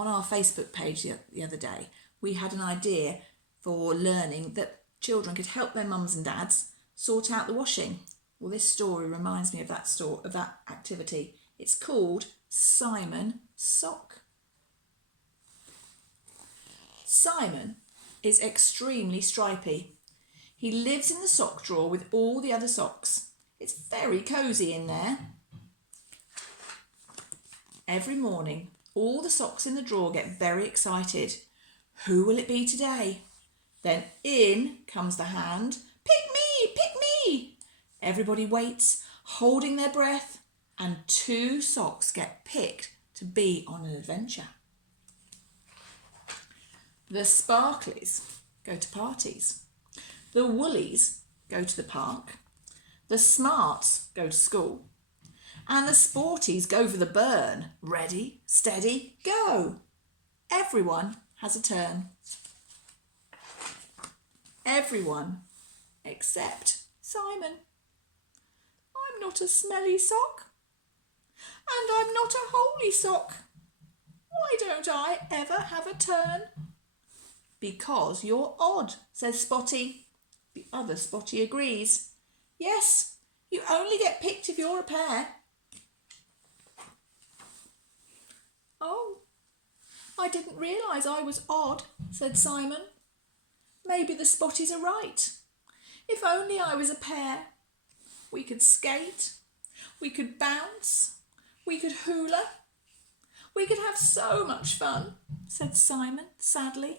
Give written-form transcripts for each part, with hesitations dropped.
on our Facebook page the other day, we had an idea for learning that children could help their mums and dads sort out the washing. Well, this story reminds me of that activity. It's called Simon Sock. Simon is extremely stripy. He lives in the sock drawer with all the other socks. It's very cosy in there. Every morning, all the socks in the drawer get very excited. Who will it be today? Then in comes the hand. Pick me, pick me. Everybody waits, holding their breath, and 2 socks get picked to be on an adventure. The Sparklies go to parties. The Woolies go to the park. The Smarts go to school. And the Sporties go for the burn. Ready, steady, go. Everyone has a turn. Everyone except Simon. I'm not a smelly sock. And I'm not a holy sock. Why don't I ever have a turn? Because you're odd, says Spotty. The other Spotty agrees. Yes, you only get picked if you're a pair. Oh, I didn't realise I was odd, said Simon. Maybe the Spotties are right. If only I was a pair. We could skate, we could bounce, we could hula. We could have so much fun, said Simon sadly.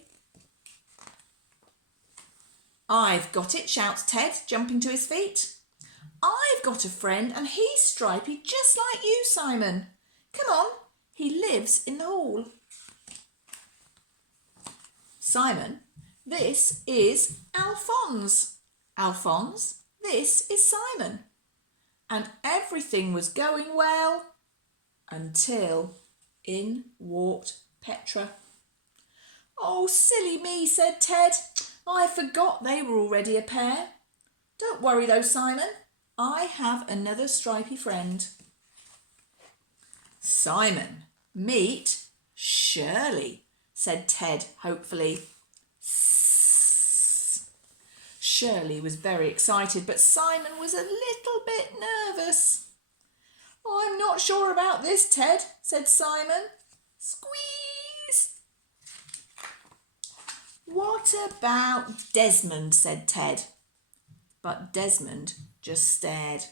I've got it, shouts Ted, jumping to his feet. I've got a friend and he's stripy just like you, Simon. Come on, he lives in the hall. Simon, this is Alphonse. Alphonse, this is Simon. And everything was going well until in walked Petra. Oh, silly me, said Ted. I forgot they were already a pair. Don't worry though, Simon. I have another stripy friend. Simon, meet Shirley, said Ted hopefully. Shirley was very excited, but Simon was a little bit nervous. I'm not sure about this, Ted, said Simon. Squeeze. What about Desmond, said Ted. But Desmond just stared.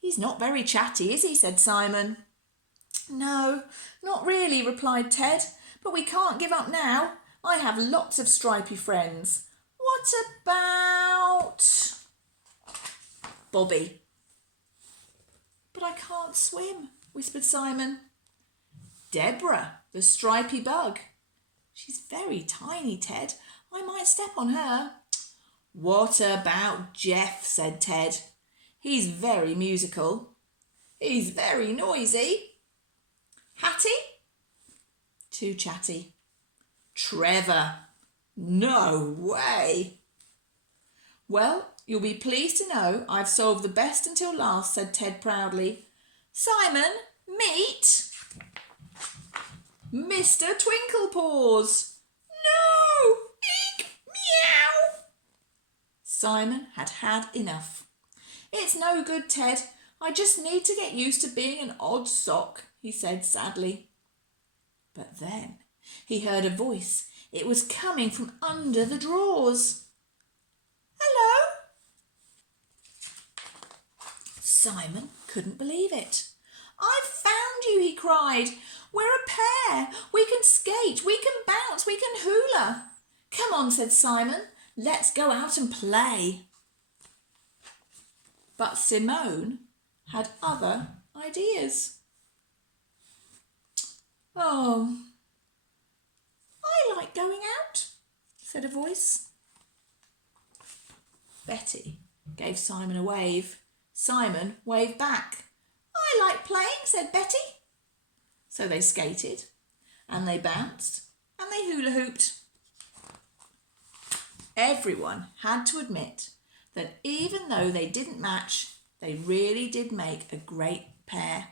He's not very chatty, is he, said Simon. No, not really, replied Ted, but we can't give up now. I have lots of stripy friends. What about Bobby? But I can't swim, whispered Simon. Deborah, the stripy bug. She's very tiny, Ted. I might step on her. What about Jeff, said Ted. He's very musical. He's very noisy. Hattie? Too chatty. Trevor? No way. Well, you'll be pleased to know I've solved the best until last, said Ted proudly. Simon, meet Mr. Twinklepaws. No! Eek! Meow! Simon had had enough. It's no good, Ted. I just need to get used to being an odd sock, he said sadly. But then he heard a voice. It was coming from under the drawers. Hello? Simon couldn't believe it. I've found you, he cried. We're a pair. We can skate, we can bounce, we can hula. Come on, said Simon. Let's go out and play. But Simone had other ideas. Oh, I like going out, said a voice. Betty gave Simon a wave. Simon waved back. I like playing, said Betty. So they skated, and they bounced, and they hula hooped. Everyone had to admit that even though they didn't match, they really did make a great pair.